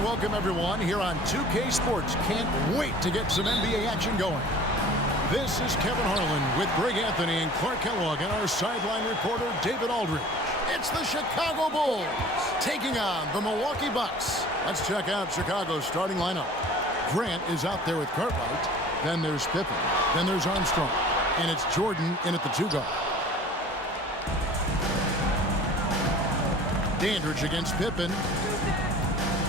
And welcome everyone here on 2K Sports. Can't wait to get some NBA action going. This is Kevin Harlan with Greg Anthony and Clark Kellogg and our sideline reporter David Aldridge. It's the Chicago Bulls taking on the Milwaukee Bucks. Let's check out Chicago's starting lineup. Grant is out there with Cartwright. Then there's Pippen. Then there's Armstrong. And it's Jordan in at the 2-guard. Dandridge against Pippen.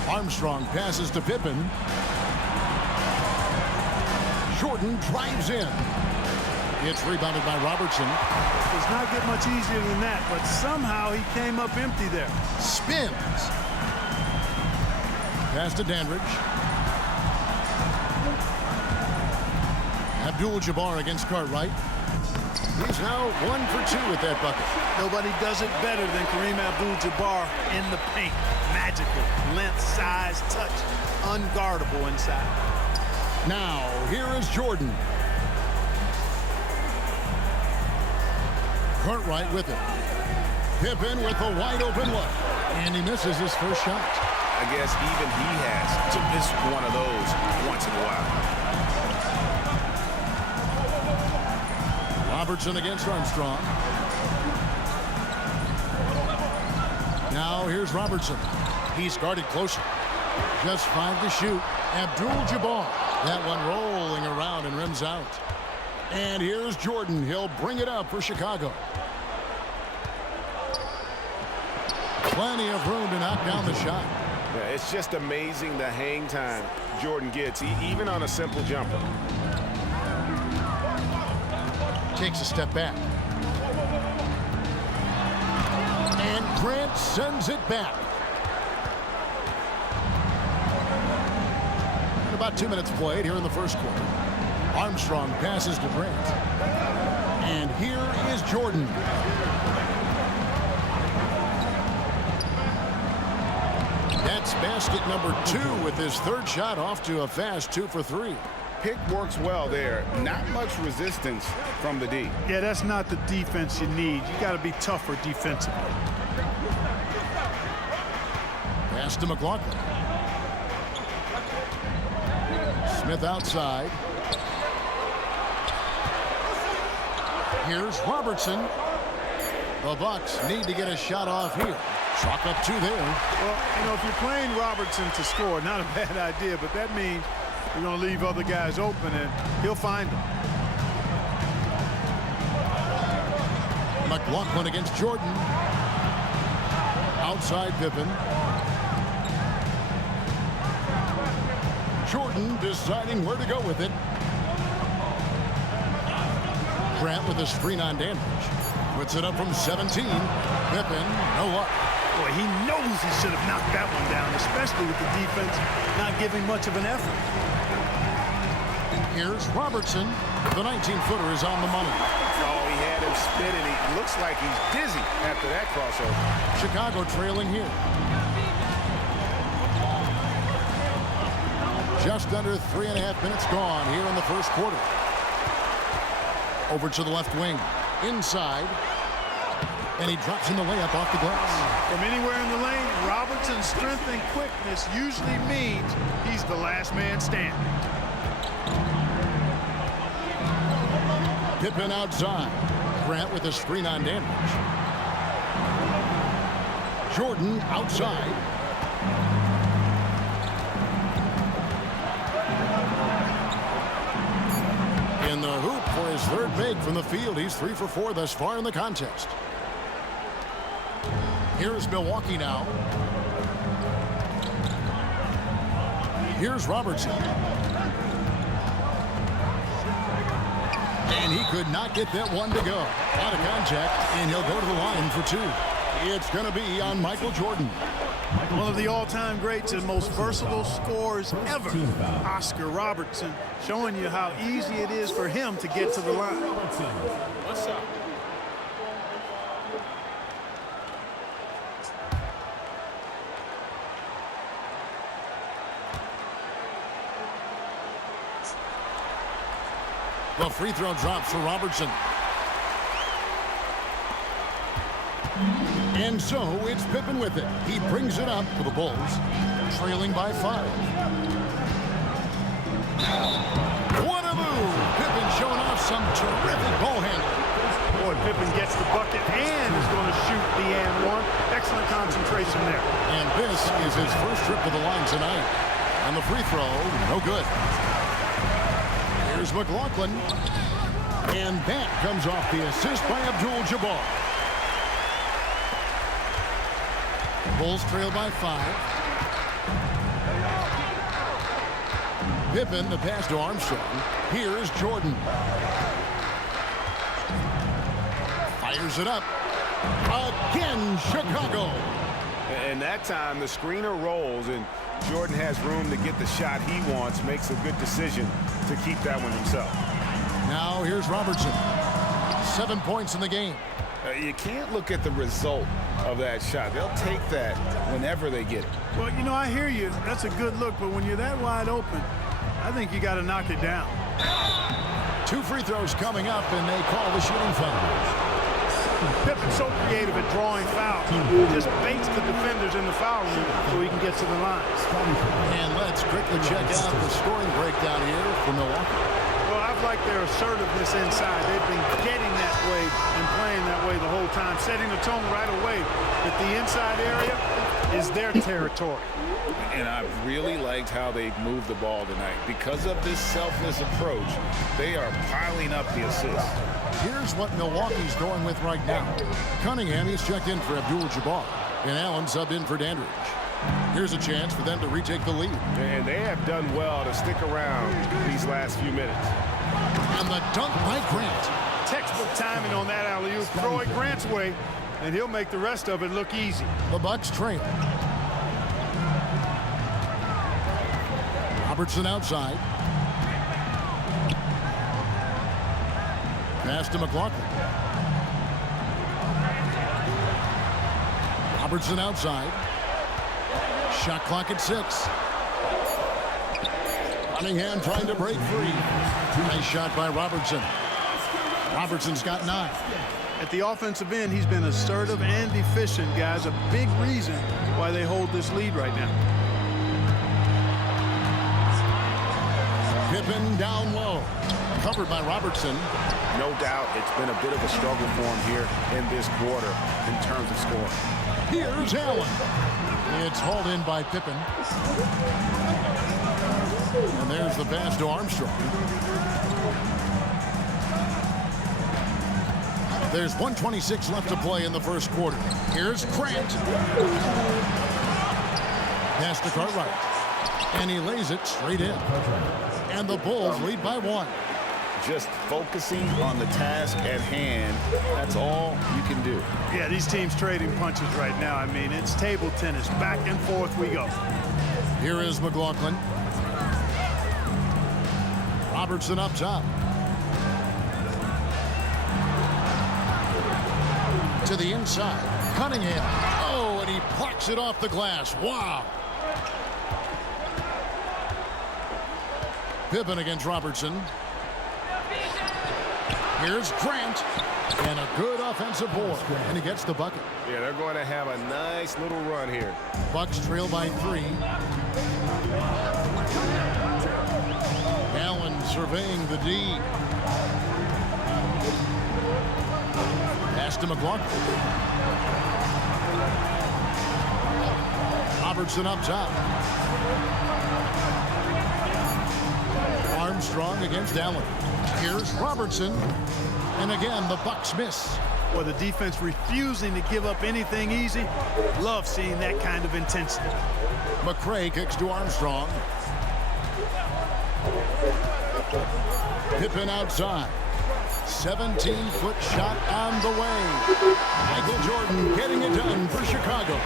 Armstrong passes to Pippen. Jordan drives in. It's rebounded by Robertson. Does not get much easier than that, but somehow he came up empty there. Spins. Pass to Dandridge. Abdul-Jabbar against Cartwright. He's now 1 for 2 with that bucket. Nobody does it better than Kareem Abdul-Jabbar in the paint. Magical. Length, size, touch. Unguardable inside. Now, here is Jordan. Cartwright with it. Pippen with a wide-open look. And he misses his first shot. I guess even he has to miss one of those once in a while. Robertson against Armstrong. Now here's Robertson. He's guarded closer. Just 5 to shoot. Abdul-Jabbar. That one rolling around and rims out. And here's Jordan. He'll bring it up for Chicago. Plenty of room to knock down the shot. Yeah, it's just amazing the hang time Jordan gets, even on a simple jumper. Takes a step back. And Grant sends it back. And about 2 minutes played here in the first quarter. Armstrong passes to Grant. And here is Jordan. That's basket number 2 with his third shot off to a fast 2 for 3. Pick works well there. Not much resistance from the D. Yeah, that's not the defense you need. You got to be tougher defensively. Pass to McLaughlin. Smith outside. Here's Robertson. The Bucks need to get a shot off here. Chalk up 2 there. Well, you know, if you're playing Robertson to score, not a bad idea, but that means you're going to leave other guys open, and he'll find them. McLaughlin against Jordan. Outside Pippen. Jordan deciding where to go with it. Grant with a screen on Dandridge. Puts it up from 17. Pippen, no luck. Boy, he knows he should have knocked that one down, especially with the defense not giving much of an effort. Here's Robertson. The 19-footer is on the money. Oh, he had him spinning. He looks like he's dizzy after that crossover. Chicago trailing here. Just under 3.5 minutes gone here in the first quarter. Over to the left wing. Inside. And he drops in the layup off the glass. From anywhere in the lane, Robertson's strength and quickness usually means he's the last man standing. Pippen outside. Grant with a screen on Dandridge. Jordan outside. In the hoop for his third make from the field. He's 3 for 4 thus far in the contest. Here's Milwaukee now. Here's Robertson. And he could not get that one to go. Out of contact, and he'll go to the line for 2. It's going to be on Michael Jordan. One of the all-time greats and most versatile scorers ever, Oscar Robertson, showing you how easy it is for him to get to the line. What's up? The free throw drops for Robertson. And so it's Pippen with it. He brings it up for the Bulls. trailing by 5. What a move! Pippen showing off some terrific ball handling. Boy, Pippen gets the bucket and is going to shoot the and one. Excellent concentration there. And this is his first trip to the line tonight. And the free throw, no good. Here's McLaughlin. And that comes off the assist by Abdul-Jabbar. Bulls trail by 5. Pippen, the pass to Armstrong. Here's Jordan. Fires it up. Again, Chicago. And that time, the screener rolls, and Jordan has room to get the shot he wants, makes a good decision to keep that one himself. Now here's Robertson. 7 points in the game. You can't look at the result of that shot. They'll take that whenever they get it. Well, you know, I hear you. That's a good look, but when you're that wide open, I think you got to knock it down. 2 free throws coming up, and they call the shooting foul. Pippen's so creative at drawing fouls. He just baits the defenders in the foul room so he can get to the line. And let's quickly check out the scoring breakdown here for Milwaukee. Well, I've liked their assertiveness inside. They've been getting that way and playing that way the whole time, setting the tone right away that the inside area is their territory. And I've really liked how they've moved the ball tonight. Because of this selfless approach, they are piling up the assists. Here's what Milwaukee's going with right now. Cunningham, he's checked in for Abdul-Jabbar. And Allen subbed in for Dandridge. Here's a chance for them to retake the lead. And they have done well to stick around these last few minutes. And the dunk by Grant. Textbook timing on that alley-oop. Throw it Grant's way, and he'll make the rest of it look easy. The Bucks trail. Robertson outside. Pass to McLaughlin. Robertson outside. Shot clock at 6. Cunningham trying to break free. Nice shot by Robertson. Robertson's got 9. At the offensive end, he's been assertive and efficient, guys. A big reason why they hold this lead right now. Pippen down low. Covered by Robertson. No doubt it's been a bit of a struggle for him here in this quarter in terms of scoring. Here's Allen. It's hauled in by Pippen. And there's the pass to Armstrong. There's 1:26 left to play in the first quarter. Here's Grant. Pass to Cartwright. And he lays it straight in. And the Bulls lead by 1. Just focusing on the task at hand, that's all you can do. Yeah, these teams trading punches right now. I mean, it's table tennis. Back and forth we go. Here is McLaughlin. Robertson up top. To the inside. Cunningham. Oh, and he plucks it off the glass. Wow. Pippen against Robertson. Here's Grant. And a good offensive board. And he gets the bucket. Yeah, they're going to have a nice little run here. Bucks trail by 3. Allen surveying the D. Pass to McLaughlin. Robertson up top. Armstrong against Allen. Here's Robertson. And again, the Bucks miss. Well, the defense refusing to give up anything easy. Love seeing that kind of intensity. McRae kicks to Armstrong. Pippen outside. 17-foot shot on the way. Michael Jordan getting it done for Chicago.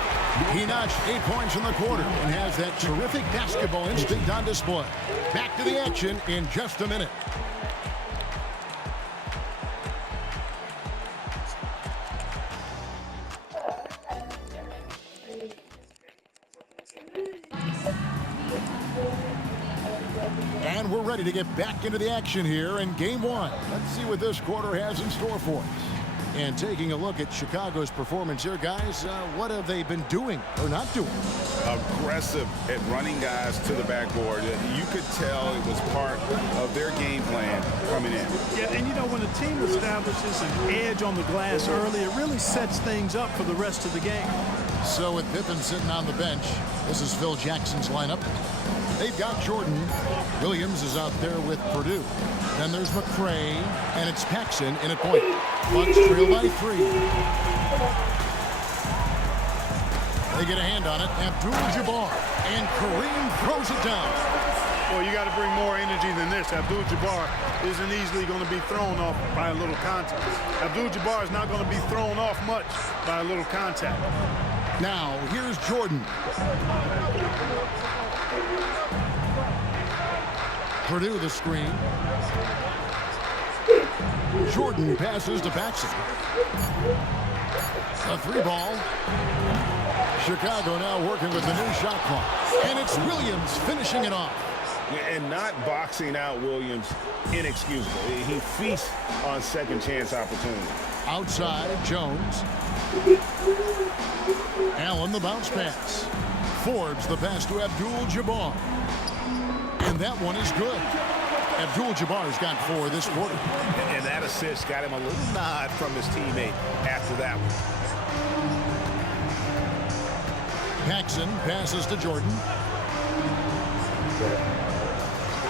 He notched 8 points in the quarter and has that terrific basketball instinct on display. Back to the action in just a minute. And we're ready to get back into the action here in Game 1. Let's see what this quarter has in store for us. And taking a look at Chicago's performance here, guys, what have they been doing or not doing? Aggressive at running guys to the backboard. You could tell it was part of their game plan coming in. Yeah, and you know, when a team establishes an edge on the glass early, it really sets things up for the rest of the game. So with Pippen sitting on the bench, this is Phil Jackson's lineup. They've got Jordan. Williams is out there with Purdue. Then there's McCray, and it's Paxson in at point. Bucks trail by 3. They get a hand on it. Abdul-Jabbar, and Kareem throws it down. Well, you got to bring more energy than this. Abdul-Jabbar isn't easily going to be thrown off by a little contact. Abdul-Jabbar is not going to be thrown off much by a little contact. Now, here's Jordan. Purdue the screen. Jordan passes to Paxson. A 3-ball. Chicago now working with the new shot clock. And it's Williams finishing it off. And not boxing out Williams, inexcusable. He feasts on second chance opportunity. Outside, Jones. Allen the bounce pass. Forbes the pass to Abdul-Jabbar. And that one is good. Abdul-Jabbar's got 4 this quarter. And that assist got him a little nod from his teammate after that one. Paxson passes to Jordan.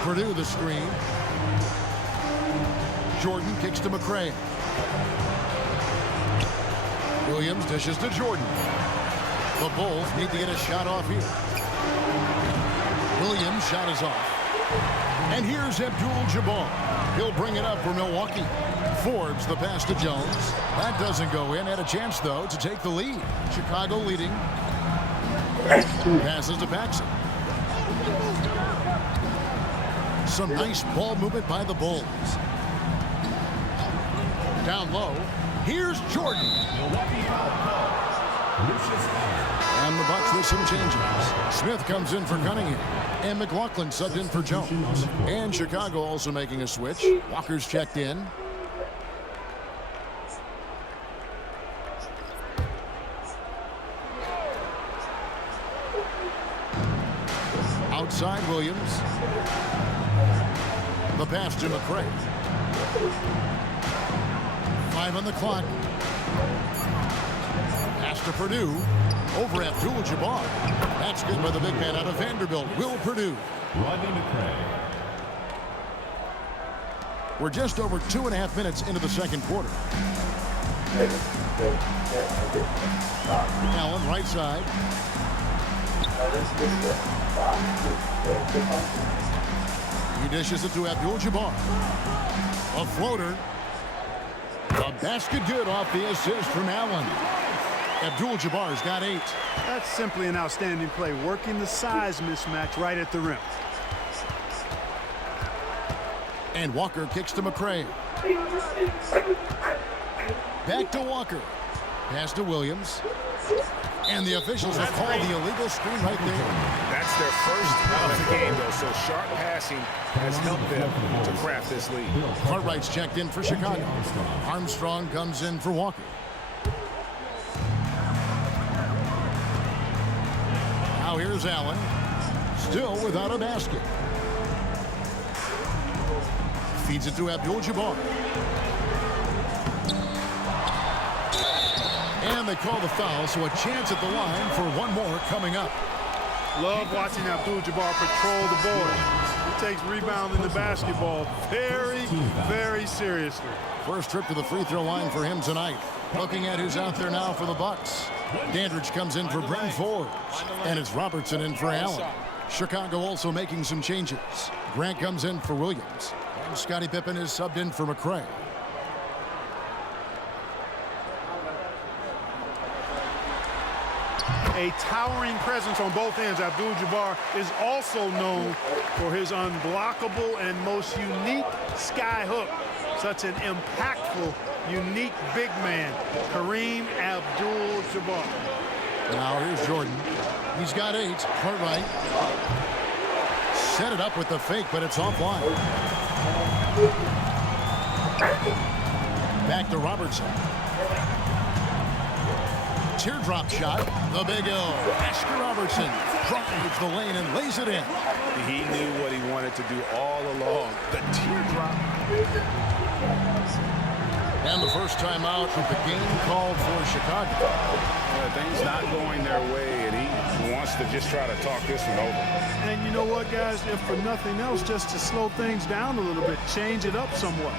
Purdue the screen. Jordan kicks to McCray. Williams dishes to Jordan. The Bulls need to get a shot off here. Williams' shot is off. And here's Abdul-Jabbar. He'll bring it up for Milwaukee. Forbes the pass to Jones. That doesn't go in. Had a chance, though, to take the lead. Chicago leading. Passes to Paxson. Some nice ball movement by the Bulls. Down low. Here's Jordan. And the Bucks with some changes. Smith comes in for Cunningham. And McLaughlin subbed in for Jones. And Chicago also making a switch. Walker's checked in. Outside Williams. The pass to McCray. 5 on the clock. Pass to Purdue. Over Abdul-Jabbar. That's good by the big man out of Vanderbilt, Will Purdue. Rodney McCray. We're just over 2.5 minutes into the second quarter. Allen, right side. He dishes it to Abdul-Jabbar. A floater. A basket good off the assist from Allen. Abdul-Jabbar's got 8. That's simply an outstanding play, working the size mismatch right at the rim. And Walker kicks to McCray. Back to Walker. Pass to Williams. And the officials have called the illegal screen right there. That's their first of the game, though, so sharp passing has helped them to craft this lead. Cartwright's checked in for Chicago. Armstrong comes in for Walker. Now here's Allen. Still without a basket. Feeds it to Abdul-Jabbar. And they call the foul, so a chance at the line for one more coming up. Love watching Abdul-Jabbar patrol the board. He takes rebounding the basketball very, very seriously. First trip to the free throw line for him tonight. Looking at who's out there now for the Bucks. Dandridge comes in for Bryn Forbes. And it's Robertson in for Allen. Chicago also making some changes. Grant comes in for Williams. And Scottie Pippen is subbed in for McCray. A towering presence on both ends. Abdul-Jabbar is also known for his unblockable and most unique sky hook. Such an impactful, unique big man, Kareem Abdul-Jabbar. Now here's Jordan. He's got 8. Cartwright. Set it up with the fake, but it's offline. Back to Robertson. Teardrop shot. The big O. Oscar Robertson drives the lane and lays it in. He knew what he wanted to do all along. The teardrop. And the first time out of the game called for Chicago. Things not going their way, and he wants to just try to talk this one over. And you know what, guys? If for nothing else, just to slow things down a little bit, change it up somewhat.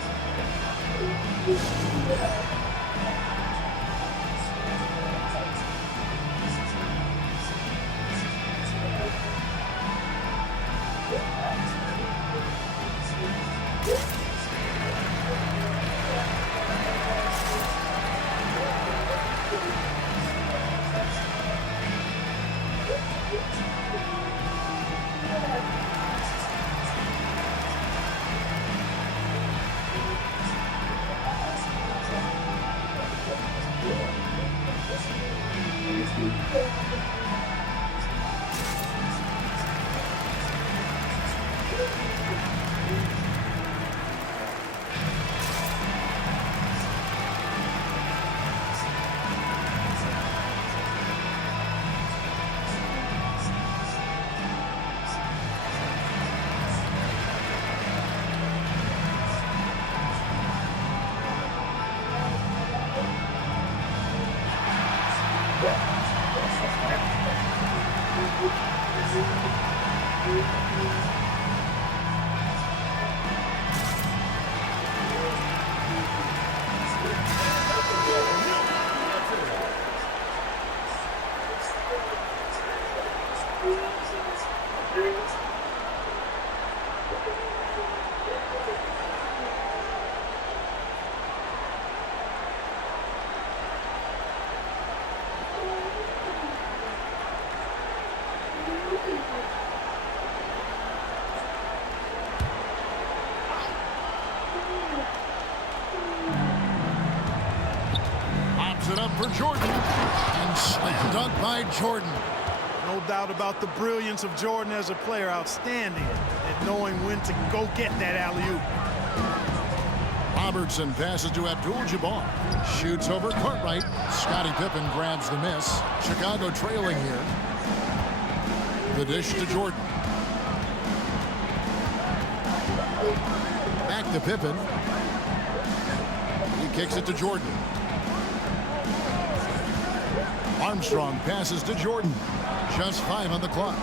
It up for Jordan, and slam dunk by Jordan. No doubt about the brilliance of Jordan as a player. Outstanding at knowing when to go get that alley-oop. Robertson passes to Abdul-Jabbar. Shoots over Cartwright. Scottie Pippen grabs the miss. Chicago trailing here. The dish to Jordan. Back to Pippen. He kicks it to Jordan. Armstrong passes to Jordan. Just 5 on the clock.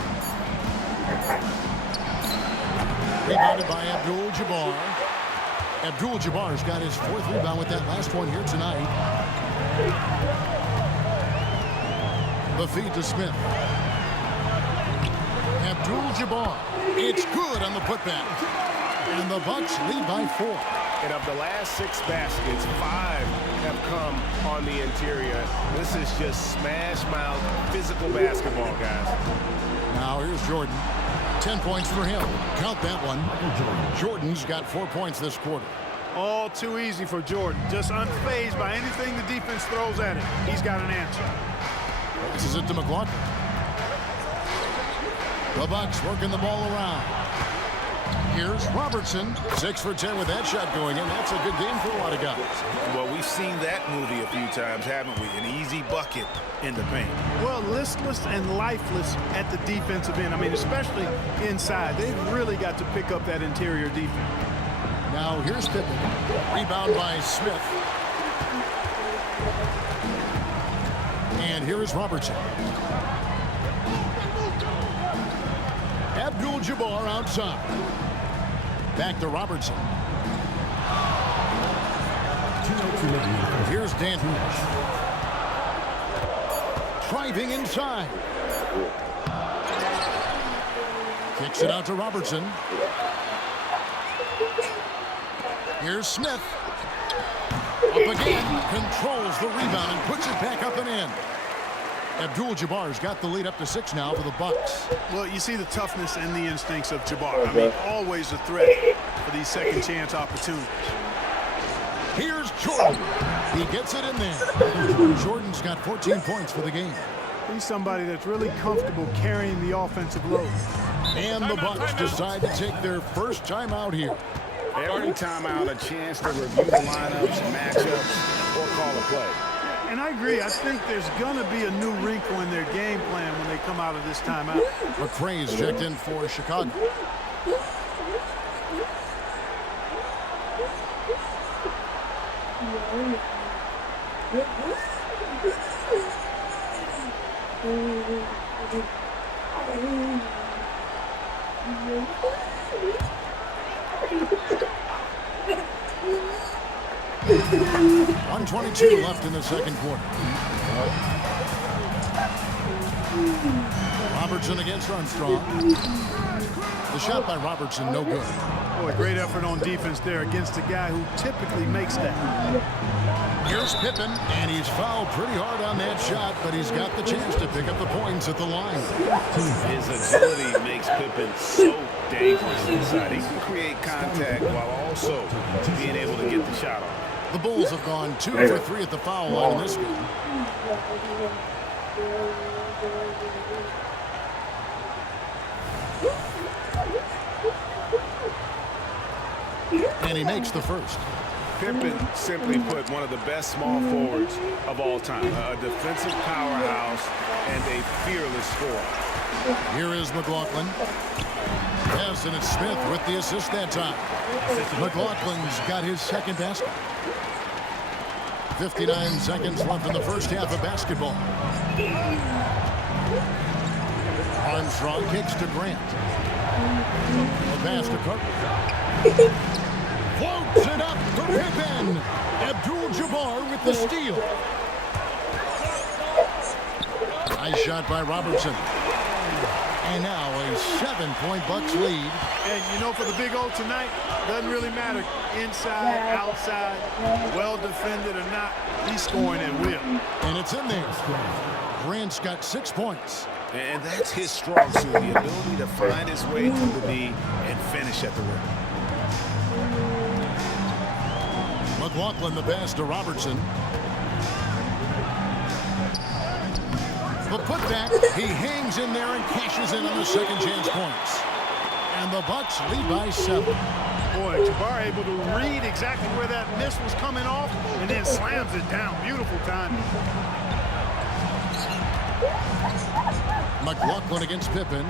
Rebounded by Abdul-Jabbar. Abdul-Jabbar's got his 4th rebound with that last one here tonight. The feed to Smith. Abdul-Jabbar. It's good on the putback. And the Bucks lead by 4. And of the last 6 baskets, 5 have come on the interior. This is just smash mouth physical basketball, guys. Now here's Jordan. 10 points for him. Count that one. Jordan's got 4 points this quarter. All too easy for Jordan. Just unfazed by anything the defense throws at him. He's got an answer. This is it to McLaughlin. The Bucks working the ball around. Here's Robertson. 6 for 10 with that shot going in. That's a good game for a lot of guys. Well, we've seen that movie a few times, haven't we? An easy bucket in the paint. Well, listless and lifeless at the defensive end. I mean, especially inside. They've really got to pick up that interior defense. Now here's Pippen. Rebound by Smith. And here is Robertson. Abdul-Jabbar outside. Back to Robertson. Here's Dantley. Driving inside. Kicks it out to Robertson. Here's Smith. Up again. Controls the rebound and puts it back up and in. Abdul-Jabbar's got the lead up to 6 now for the Bucks. Well, you see the toughness and the instincts of Jabbar. I mean, always a threat for these second chance opportunities. Here's Jordan. He gets it in there. Jordan's got 14 points for the game. He's somebody that's really comfortable carrying the offensive load. And the Bucks decide to take their first time out here. Every time out, a chance to review the lineups, matchups, or call a play. And I agree. I think there's going to be a new wrinkle in their game plan when they come out of this timeout. McCray's checked in for Chicago. .122 left in the second quarter. Robertson against Armstrong. The shot by Robertson, no good. Boy, great effort on defense there against a guy who typically makes that. Here's Pippen, and he's fouled pretty hard on that shot, but he's got the chance to pick up the points at the line. His agility makes Pippen so dangerous inside. He can create contact while also being able to get the shot off. The Bulls have gone 2 for 3 at the foul line in this game. And he makes the first. Pippen simply put one of the best small forwards of all time. A defensive powerhouse and a fearless scorer. Here is McLaughlin. Yes, and it's Smith with the assist that time. McLaughlin's got his second basket. 59 seconds left in the first half of basketball. Armstrong kicks to Grant. A pass to Cook. Floats it up for Pippen. Abdul-Jabbar with the steal. Nice shot by Robertson. And now a 7-point Bucks lead. And you know, for the Big O tonight, doesn't really matter inside, outside, well defended or not, he's scoring at will. And it's in there. Grant's got 6 points. And that's his strong suit, the ability to find his way to the knee and finish at the rim. McLaughlin the pass to Robertson. The putback, he hangs in there and cashes in on the second chance points. And the Bucks lead by 7. Boy, Jabbar able to read exactly where that miss was coming off and then slams it down. Beautiful timing. McLaughlin against Pippen.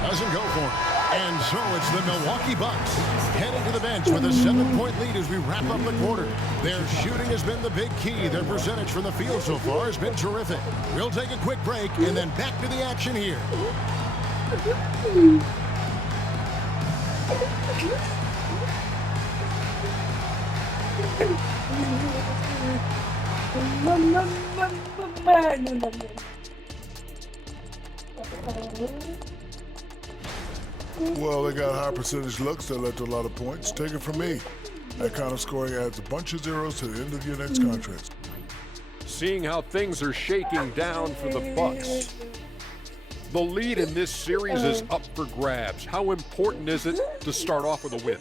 Doesn't go for it. And so it's the Milwaukee Bucks heading to the bench with a 7-point lead as we wrap up the quarter. Their shooting has been the big key. Their percentage from the field so far has been terrific. We'll take a quick break and then back to the action here. Well, they got high percentage looks that led to a lot of points. Take it from me. That kind of scoring adds a bunch of zeros to the end of your next contract. Seeing how things are shaking down for the Bucks. The lead in this series is up for grabs. How important is it to start off with a win?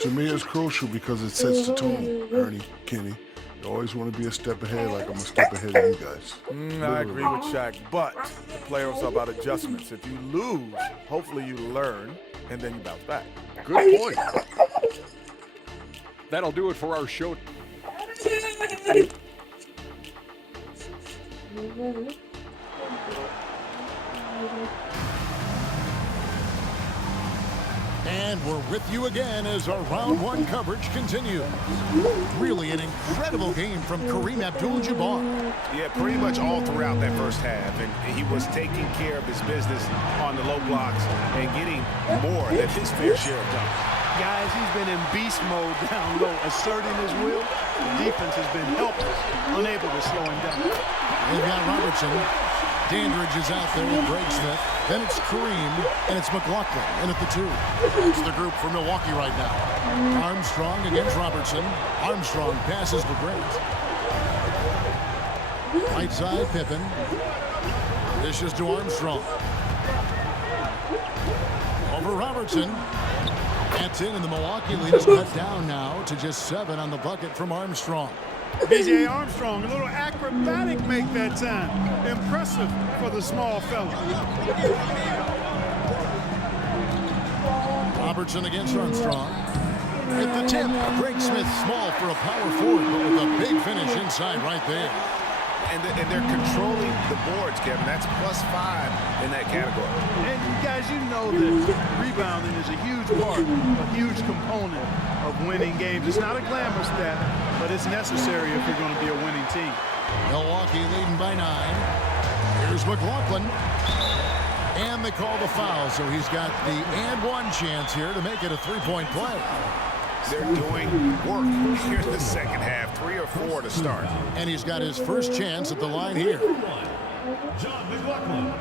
To me, it's crucial because it sets the tone. Ernie, Kenny, you always want to be a step ahead, like I'm a step ahead of you guys. I agree with Shaq, but the playoffs are about adjustments. If you lose, hopefully you learn, and then you bounce back. Good point. That'll do it for our show. And we're with you again as our round 1 coverage continues. Really an incredible game from Kareem Abdul-Jabbar. Yeah, pretty much all throughout that first half. And he was taking care of his business on the low blocks and getting more than his fair share of dunks. Guys, he's been in beast mode down low, asserting his will. The defense has been helpless, unable to slow him down. They've got Robertson. Dandridge is out there with Greg Smith. Then it's Kareem, and it's McLaughlin in at the 2. It's the group for Milwaukee right now. Armstrong against Robertson. Armstrong passes to Grant. Right side, Pippen. Dishes to Armstrong. Over Robertson. That's in, and the Milwaukee lead is cut down now to just 7 on the bucket from Armstrong. B.J. Armstrong, a little acrobatic make that time. Impressive for the small fella. Robertson against Armstrong. At the tip, Greg Smith small for a power forward, but with a big finish inside right there. And they're controlling the boards, Kevin. That's +5 in that category. And guys, you know that rebounding is a huge part, a huge component of winning games. It's not a glamour stat, but it's necessary if you're going to be a winning team. Milwaukee leading by 9. Here's McLaughlin. And they call the foul, so he's got the and one chance here to make it a three-point play. They're doing work here in the second half, 3 or 4 to start. And he's got his first chance at the line here. John McLaughlin.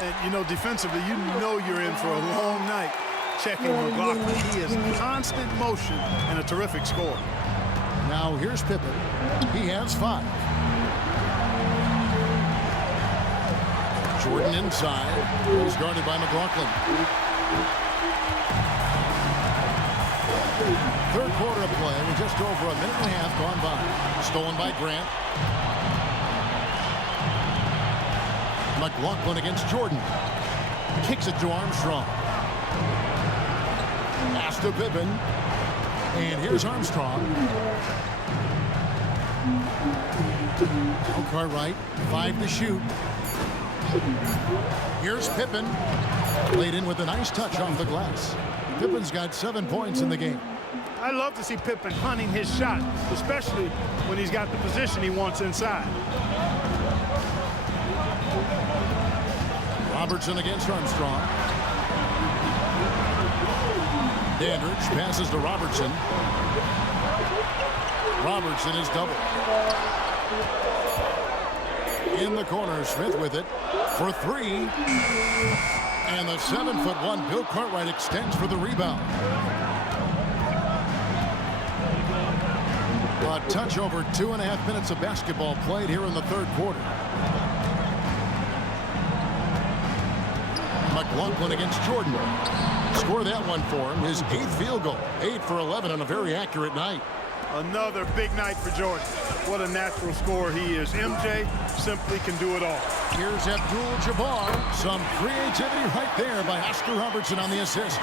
And, you know, defensively, you know you're in for a long night checking McLaughlin. He is constant motion and a terrific scorer. Now here's Pippen. He has 5. Jordan inside. He's guarded by McLaughlin. Third quarter of play with just over a minute and a half gone by. Stolen by Grant. McLaughlin against Jordan. Kicks it to Armstrong. Pass to Pippen. And here's Armstrong. Cartwright, 5 to shoot. Here's Pippen. Laid in with a nice touch off the glass. Pippen's got 7 points in the game. I love to see Pippen hunting his shot, especially when he's got the position he wants inside. Robertson against Armstrong. Dandridge passes to Robertson. Robertson is double. In the corner, Smith with it for 3. And the 7'1" Bill Cartwright extends for the rebound. A touch over 2.5 minutes of basketball played here in the third quarter. McLaughlin against Jordan. Score that one for him. His 8th field goal. 8 for 11 on a very accurate night. Another big night for Jordan. What a natural scorer he is. MJ simply can do it all. Here's Abdul-Jabbar. Some creativity right there by Oscar Robertson on the assist.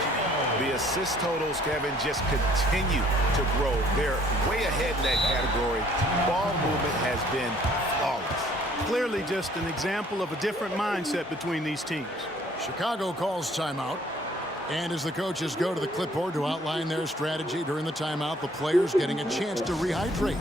The assist totals, Kevin, just continue to grow. They're way ahead in that category. Ball movement has been flawless. Clearly just an example of a different mindset between these teams. Chicago calls timeout. And as the coaches go to the clipboard to outline their strategy during the timeout, the players getting a chance to rehydrate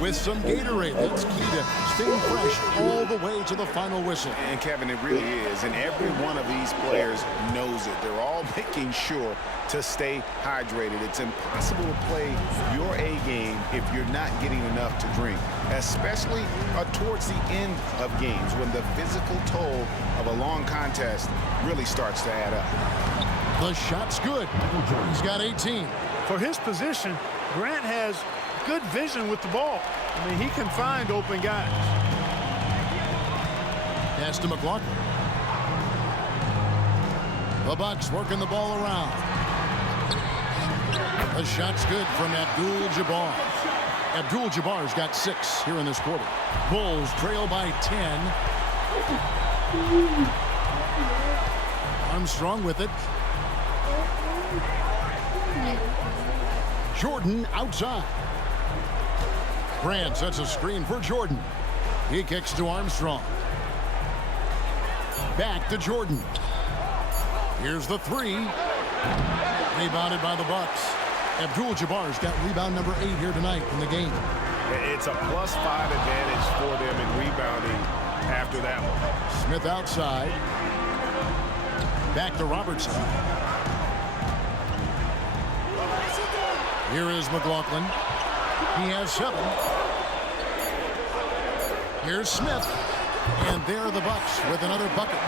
with some Gatorade. That's key to staying fresh all the way to the final whistle. And Kevin, it really is. And every one of these players knows it. They're all making sure to stay hydrated. It's impossible to play your A game if you're not getting enough to drink, especially towards the end of games when the physical toll of a long contest really starts to add up. The shot's good. He's got 18. For his position, Grant has good vision with the ball. I mean, he can find open guys. Pass to McLaughlin. The Bucks working the ball around. The shot's good from Abdul-Jabbar. Abdul-Jabbar's got 6 here in this quarter. Bulls trail by 10. Armstrong with it. Jordan outside. Grant sets a screen for Jordan. He kicks to Armstrong. Back to Jordan. Here's the 3. Rebounded by the Bucks. Abdul-Jabbar's got rebound number 8 here tonight in the game. It's a +5 advantage for them in rebounding after that one. Smith outside. Back to Robertson. Here is McLaughlin. He has 7. Here's Smith. And there are the Bucks with another bucket.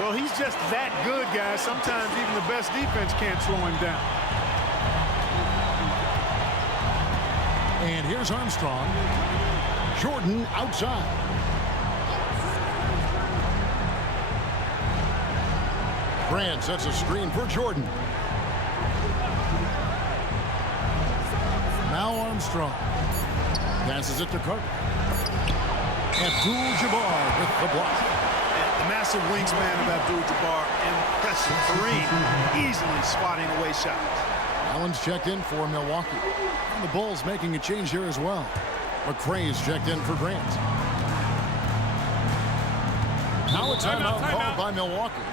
Well, he's just that good, guys. Sometimes even the best defense can't slow him down. And here's Armstrong. Jordan outside. Grant sets a screen for Jordan. Now Armstrong passes it to Carter. Abdul-Jabbar with the block. The massive wingspan of Abdul-Jabbar, impressive. Kareem easily swatting away shots. Allen's checked in for Milwaukee. And the Bulls making a change here as well. McRae's checked in for Grant. Now a timeout called by Milwaukee.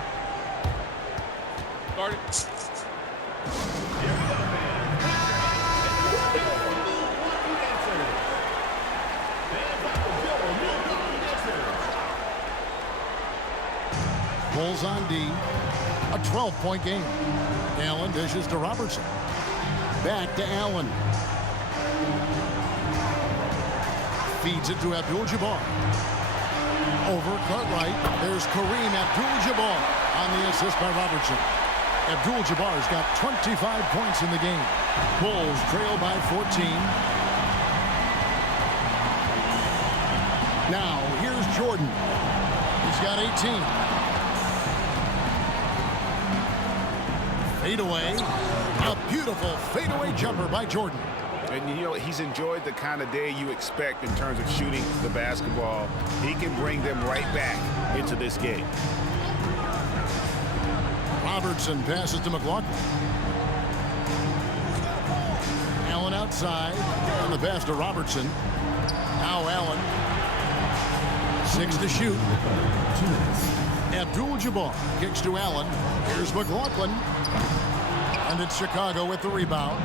Bulls on D. A 12-point game. Allen dishes to Robertson. Back to Allen. Feeds it to Abdul-Jabbar. Over Cartwright. There's Kareem Abdul-Jabbar on the assist by Robertson. Abdul-Jabbar's got 25 points in the game. Bulls trail by 14. Now, here's Jordan. He's got 18. Fadeaway. A beautiful fadeaway jumper by Jordan. And, you know, he's enjoyed the kind of day you expect in terms of shooting the basketball. He can bring them right back into this game. Robertson passes to McLaughlin. Allen outside. And the pass to Robertson. Now Allen. 6 to shoot. Abdul-Jabbar kicks to Allen. Here's McLaughlin. And it's Chicago with the rebound.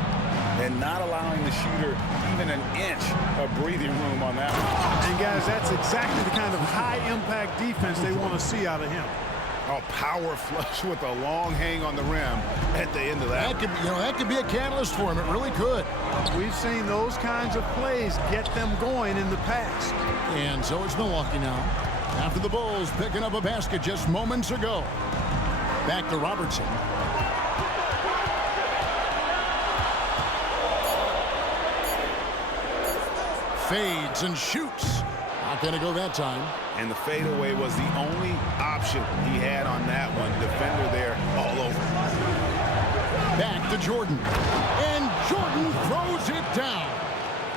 And not allowing the shooter even an inch of breathing room on that one. And guys, that's exactly the kind of high-impact defense they want to see out of him. A power flush with a long hang on the rim at the end of that. That could be a catalyst for him. It really could. We've seen those kinds of plays get them going in the past. And so it's Milwaukee now. After the Bulls picking up a basket just moments ago. Back to Robertson. Fades and shoots. Not going to go that time. And the fadeaway was the only option he had on that one. Defender there all over. Back to Jordan. And Jordan throws it down.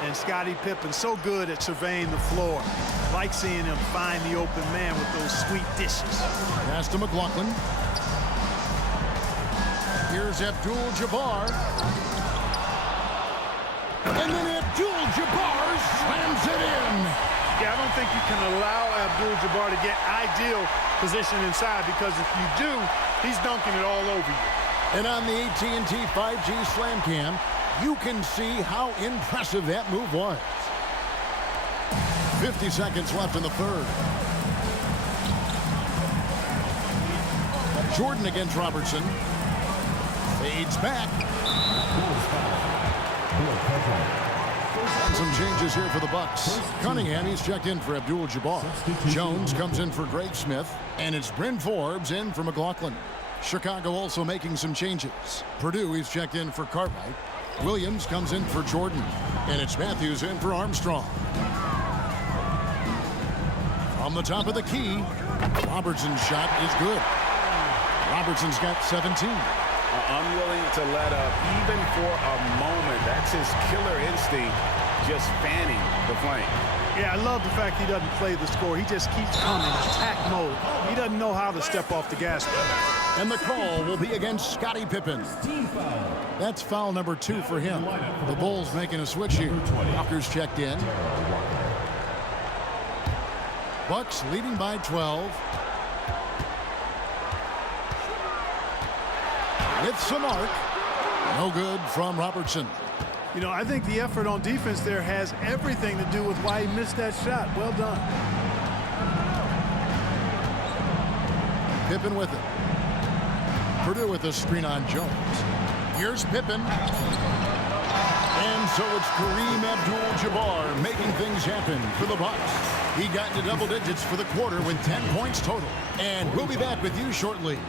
And Scottie Pippen so good at surveying the floor. Like seeing him find the open man with those sweet dishes. Pass to McLaughlin. Here's Abdul-Jabbar. And then Abdul-Jabbar slams it in. Yeah, I don't think you can allow Abdul-Jabbar to get ideal position inside, because if you do, he's dunking it all over you. And on the AT&T 5G Slam Cam, you can see how impressive that move was. 50 seconds left in the third. Jordan against Robertson. Fades back. And some changes here for the Bucks. Cunningham, he's checked in for Abdul-Jabbar. Jones comes in for Greg Smith. And it's Bryn Forbes in for McLaughlin. Chicago also making some changes. Purdue, he's checked in for Cartwright. Williams comes in for Jordan. And it's Matthews in for Armstrong. From the top of the key, Robertson's shot is good. Robertson's got 17. Unwilling to let up even for a moment. That's his killer instinct, just fanning the flame. Yeah, I love the fact he doesn't play the score. He just keeps coming, attack mode. He doesn't know how to step off the gas pedal. And the call will be against Scottie Pippen. That's foul number 2 for him. The Bulls making a switch here. Walker's checked in. Bucks leading by 12. With some arc. No good from Robertson. You know, I think the effort on defense there has everything to do with why he missed that shot. Well done. Pippen with it. Purdue with a screen on Jones. Here's Pippen. And so it's Kareem Abdul-Jabbar making things happen for the Bucks. He got into double digits for the quarter with 10 points total. And we'll be back with you shortly.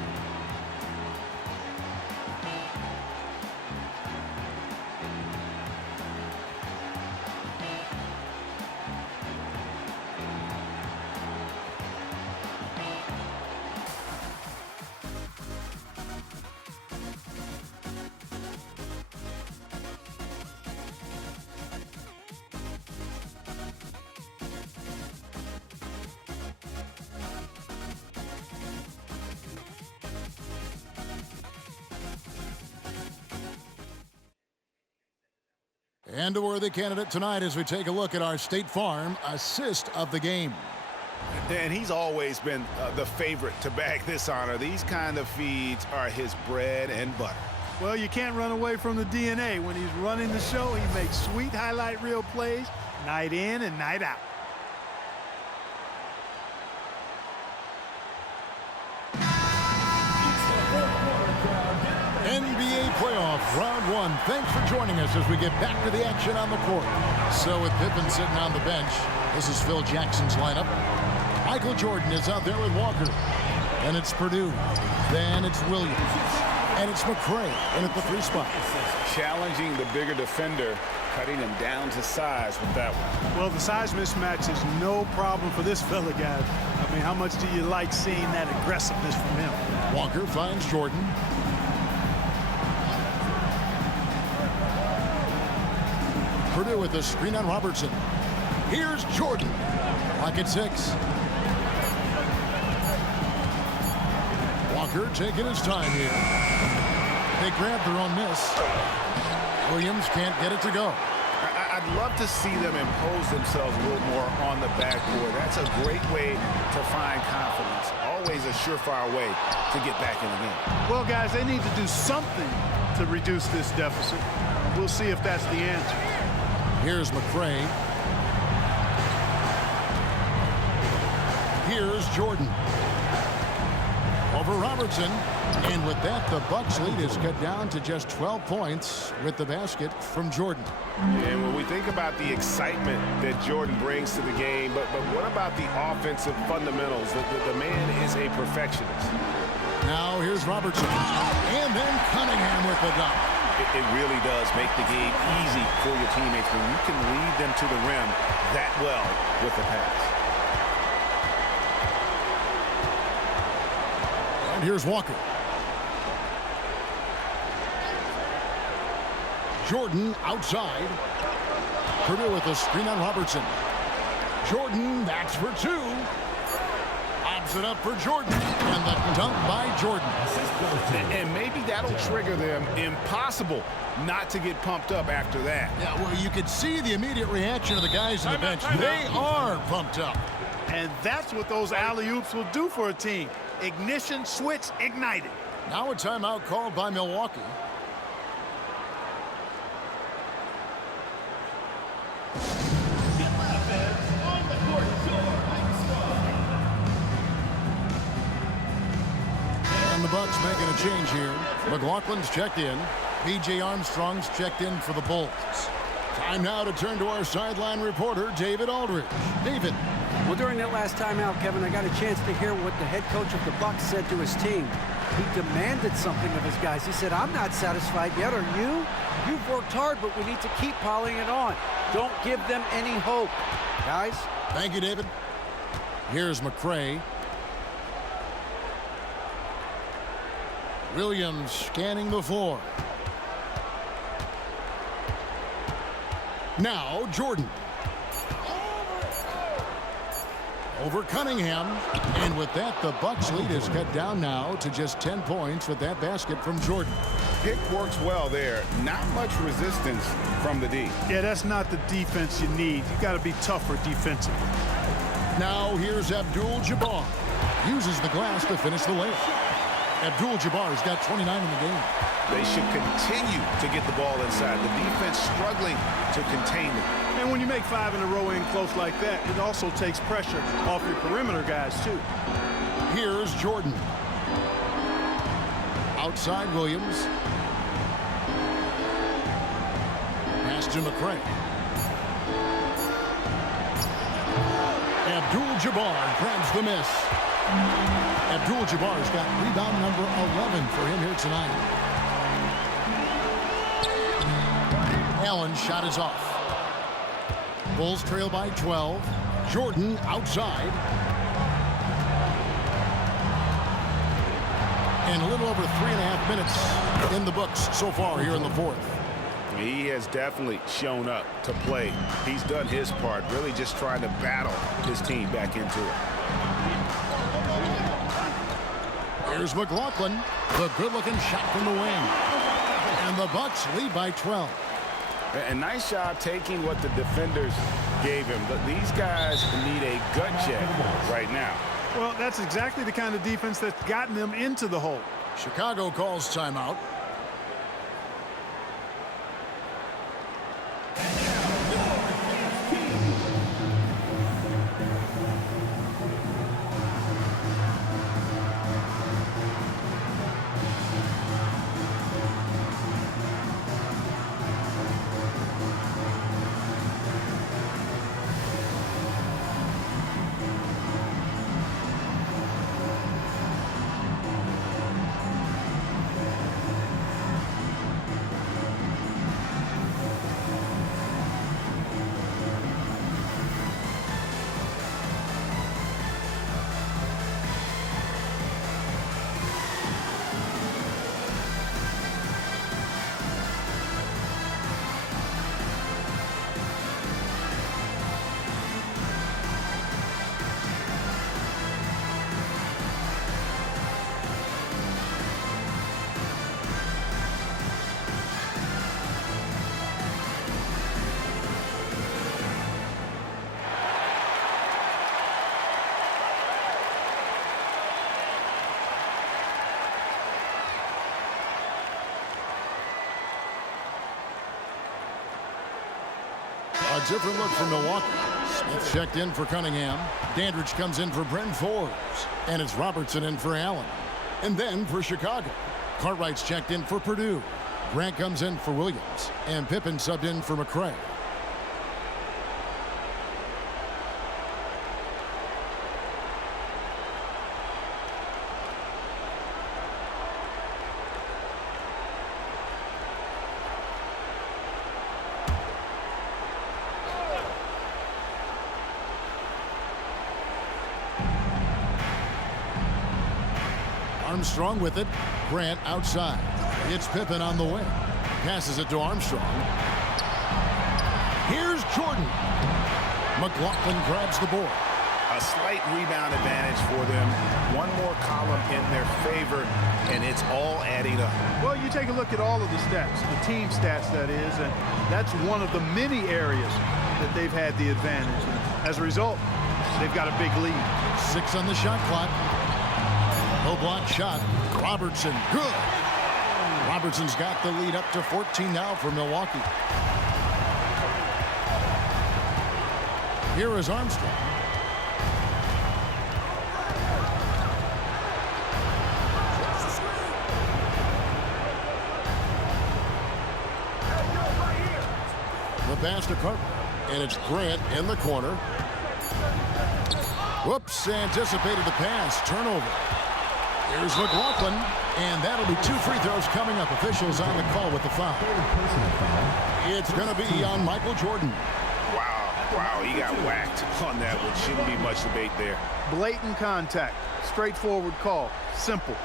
And a worthy candidate tonight as we take a look at our State Farm assist of the game. And he's always been the favorite to bag this honor. These kind of feeds are his bread and butter. Well, you can't run away from the DNA. When he's running the show, he makes sweet highlight reel plays night in and night out. NBA playoff round one. Thanks for joining us as we get back to the action on the court. So with Pippen sitting on the bench, this is Phil Jackson's lineup. Michael Jordan is out there with Walker. And it's Perdue. Then it's Williams. And it's McRae in at the 3 spot. Challenging the bigger defender, cutting him down to size with that one. Well, the size mismatch is no problem for this fella, guys. I mean, how much do you like seeing that aggressiveness from him? Walker finds Jordan. Perdue with the screen on Robertson. Here's Jordan. Clock at 6. Walker taking his time here. They grab their own miss. Williams can't get it to go. I'd love to see them impose themselves a little more on the backboard. That's a great way to find confidence. Always a surefire way to get back in the game. Well, guys, they need to do something to reduce this deficit. We'll see if that's the answer. Here's McRae. Here's Jordan. Over Robertson. And with that, the Bucks lead is cut down to just 12 points with the basket from Jordan. And when we think about the excitement that Jordan brings to the game, but what about the offensive fundamentals? The man is a perfectionist. Now here's Robertson. And then Cunningham with the dunk. It really does make the game easy for your teammates when you can lead them to the rim that well with the pass. And here's Walker. Jordan outside. Perdue with a screen on Robertson. Jordan, that's for 2. Obs it up for Jordan. And the dunk by Jordan. And maybe that'll trigger them. Impossible not to get pumped up after that. Yeah, well, you could see the immediate reaction of the guys on the bench. They are pumped up. And that's what those alley-oops will do for a team. Ignition switch ignited. Now a timeout called by Milwaukee. And the Bucks making a change here. McLaughlin's checked in. P.J. Armstrong's checked in for the Bulls. Time now to turn to our sideline reporter, David Aldridge. David. Well, during that last timeout, Kevin, I got a chance to hear what the head coach of the Bucks said to his team. He demanded something of his guys. He said, I'm not satisfied yet, are you? You've worked hard, but we need to keep piling it on. Don't give them any hope, guys. Thank you, David. Here's McRae. Williams scanning the floor. Now Jordan. Over Cunningham. And with that, the Bucks lead is cut down now to just 10 points with that basket from Jordan. Pick works well there. Not much resistance from the D. Yeah, that's not the defense you need. You got to be tougher defensively. Now here's Abdul-Jabbar. Uses the glass to finish the layup. Abdul-Jabbar's got 29 in the game. They should continue to get the ball inside. The defense struggling to contain them. And when you make 5 in a row in close like that, it also takes pressure off your perimeter guys, too. Here's Jordan. Outside Williams. Pass to McRae. Abdul-Jabbar grabs the miss. Abdul-Jabbar's got rebound number 11 for him here tonight. Allen's shot is off. Bulls trail by 12. Jordan outside. And a little over 3.5 minutes in the books so far here in the fourth. He has definitely shown up to play. He's done his part, really just trying to battle his team back into it. Here's McLaughlin. The good-looking shot from the wing. And the Bucks lead by 12. And nice job taking what the defenders gave him. But these guys need a gut check right now. Well, that's exactly the kind of defense that's gotten them into the hole. Chicago calls timeout. A different look for Milwaukee. Smith checked in for Cunningham. Dandridge comes in for Bryn Forbes. And it's Robertson in for Allen. And then for Chicago, Cartwright's checked in for Purdue. Grant comes in for Williams. And Pippen subbed in for McCray. Armstrong with it. Grant outside. It's Pippen on the wing. Passes it to Armstrong. Here's Jordan. McLaughlin grabs the board. A slight rebound advantage for them. One more column in their favor, and it's all adding up. Well, you take a look at all of the stats, the team stats, that is, and that's one of the many areas that they've had the advantage. And as a result, they've got a big lead. 6 on the shot clock. No block shot. Robertson, good. Robertson's got the lead up to 14 now for Milwaukee. Here is Armstrong. The pass to Carter, and it's Grant in the corner. Whoops, anticipated the pass. Turnover. Here's McLaughlin, and that'll be 2 free throws coming up. Officials on the call with the foul. It's going to be on Michael Jordan. Wow, he got whacked on that one. Shouldn't be much debate there. Blatant contact. Straightforward call. Simple.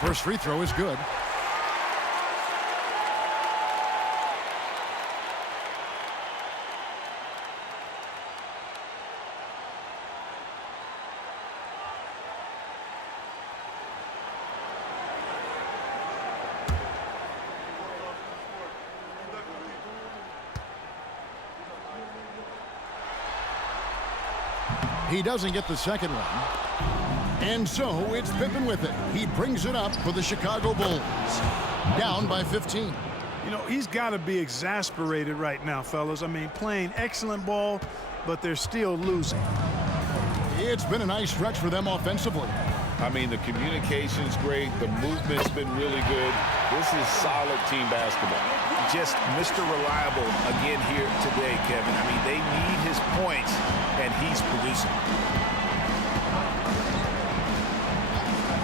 First free throw is good. He doesn't get the second one. And so it's Pippen with it. He brings it up for the Chicago Bulls. Down by 15. You know, he's got to be exasperated right now, fellas. I mean, playing excellent ball, but they're still losing. It's been a nice stretch for them offensively. I mean, the communication's great. The movement's been really good. This is solid team basketball. Just Mr. Reliable again here today, Kevin. I mean, they need his points, and he's producing.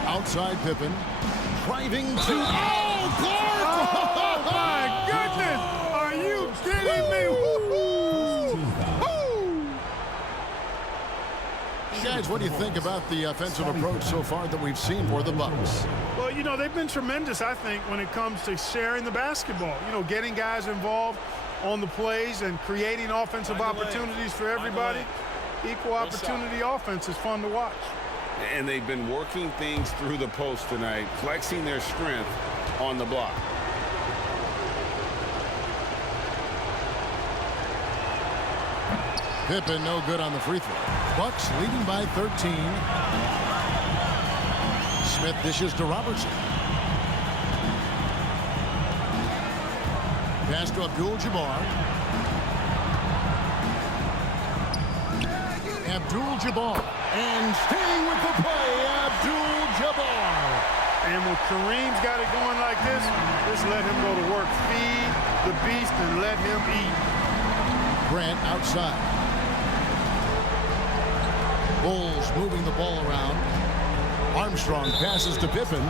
Outside Pippen. Driving to... Oh, Clark! Oh, my goodness! Are you kidding me? Shaq Guys, what do you think about the offensive approach so far that we've seen for the Bucks? Well, you know, they've been tremendous, I think, when it comes to sharing the basketball. You know, getting guys involved on the plays and creating offensive opportunities for everybody. Equal opportunity offense is fun to watch. And they've been working things through the post tonight, flexing their strength on the block. Pippen no good on the free throw. Bucks leading by 13. Smith dishes to Robertson. Pass to Abdul-Jabbar. Abdul-Jabbar. And staying with the play, Abdul-Jabbar. And when Kareem's got it going like this, just let him go to work. Feed the beast and let him eat. Grant outside. Bulls moving the ball around. Armstrong passes to Pippen.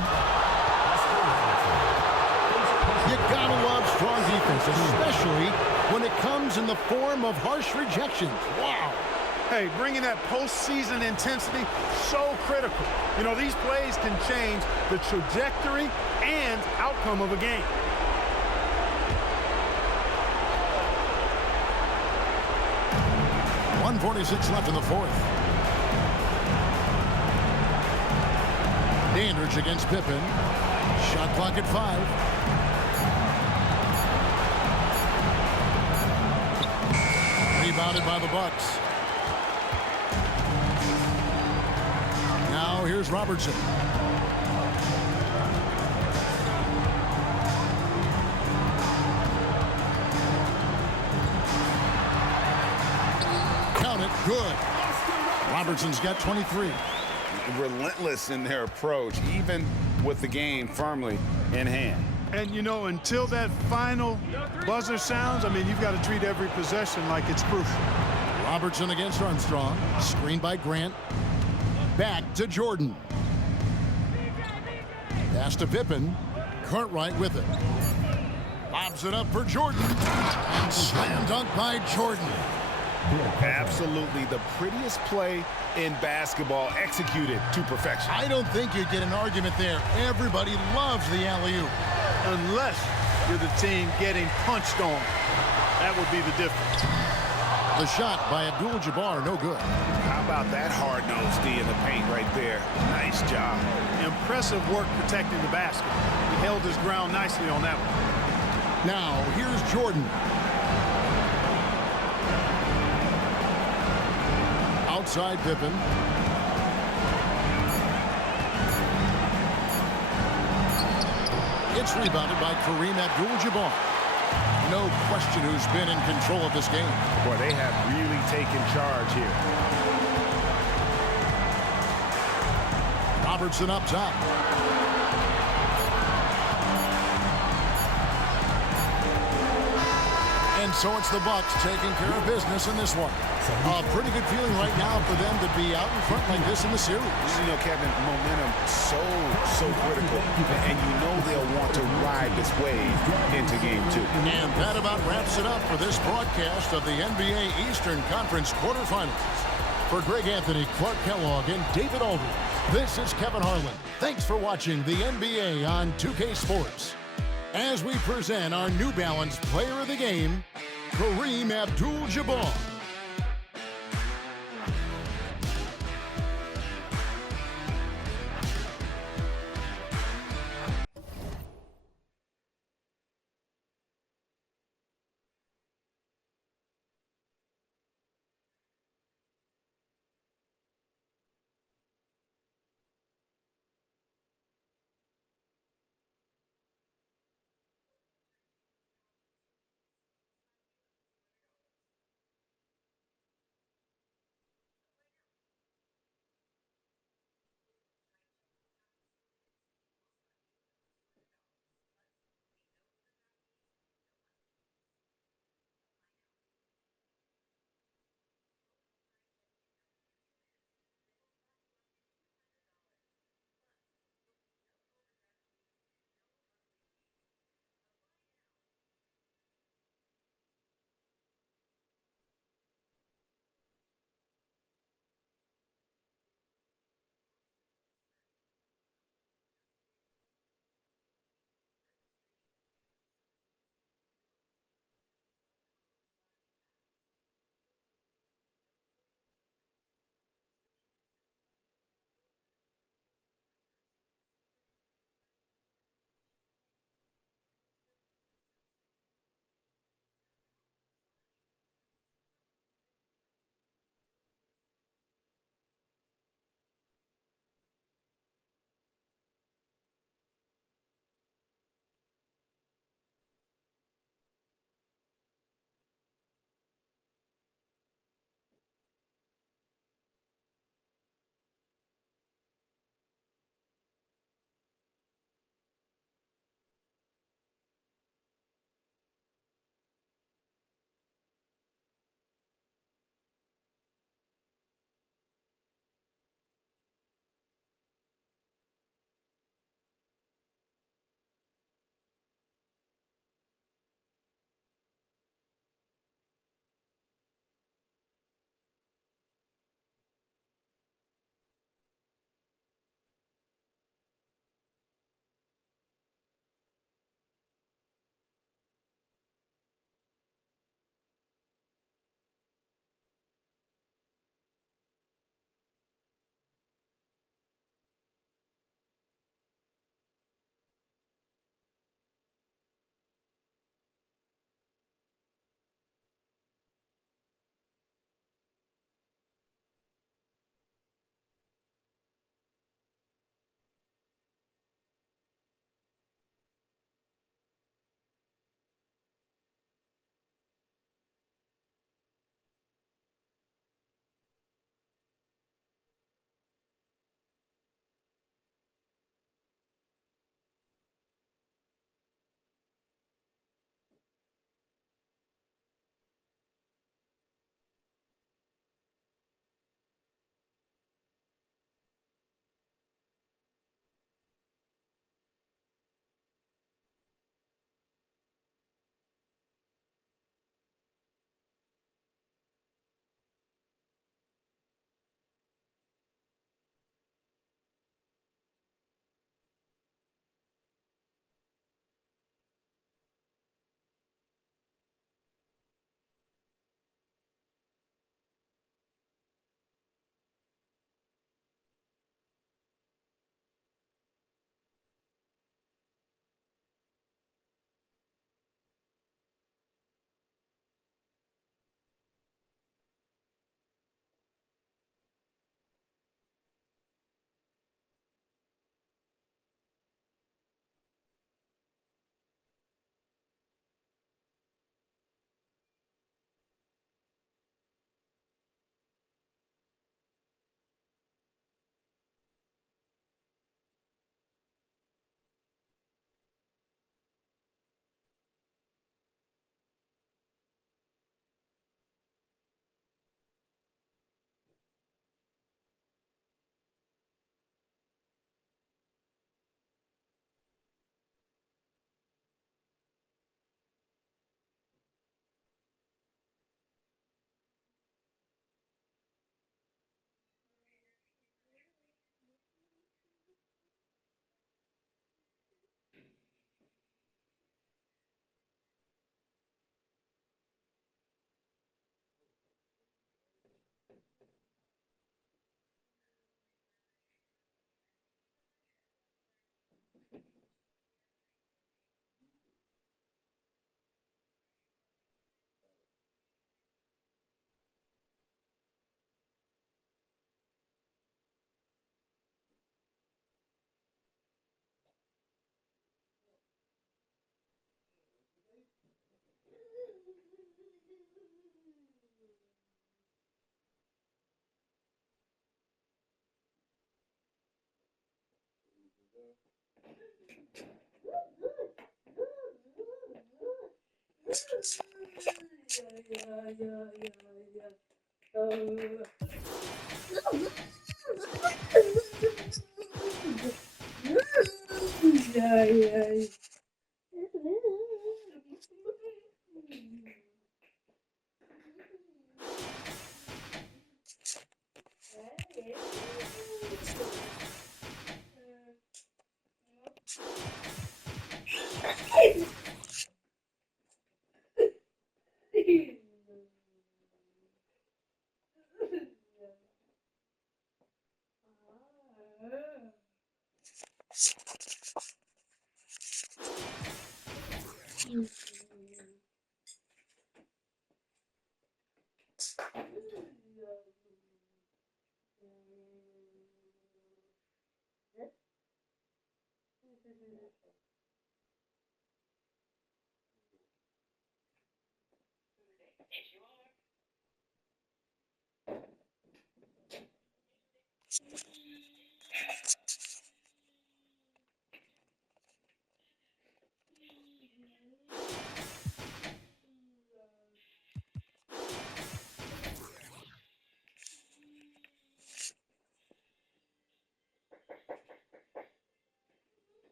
You gotta love strong defense, especially when it comes in the form of harsh rejections. Wow. Hey, bringing that postseason intensity, so critical. You know, these plays can change the trajectory and outcome of a game. .146 left in the fourth. Dandridge against Pippen. Shot clock at 5. Rebounded by the Bucks. Now here's Robertson. Count it. Good. Robertson's got 23. Relentless in their approach, even with the game firmly in hand. And, you know, until that final buzzer sounds, I mean, you've got to treat every possession like it's crucial. Robertson against Armstrong. Screen by Grant. Back to Jordan. Pass to Pippen. Cartwright with it. Lobs it up for Jordan. And slam dunk by Jordan. Absolutely the prettiest play in basketball, executed to perfection. I don't think you'd get an argument there. Everybody loves the alley-oop. Unless you're the team getting punched on. That would be the difference. The shot by Abdul-Jabbar, no good. How about that hard-nosed D in the paint right there? Nice job. Impressive work protecting the basket. He held his ground nicely on that one. Now, here's Jordan. Outside Pippen. It's rebounded by Kareem Abdul-Jabbar. No question who's been in control of this game. Boy, they have really taken charge here. Robertson up top. And so it's the Bucks taking care of business in this one. A pretty good feeling right now for them to be out in front like this in the series. You know, Kevin, momentum so critical. And you know they'll want to ride this wave into game 2. And that about wraps it up for this broadcast of the NBA Eastern Conference quarterfinals. For Greg Anthony, Clark Kellogg, and David Aldridge, this is Kevin Harlan. Thanks for watching the NBA on 2K Sports. As we present our New Balance Player of the Game, Kareem Abdul-Jabbar.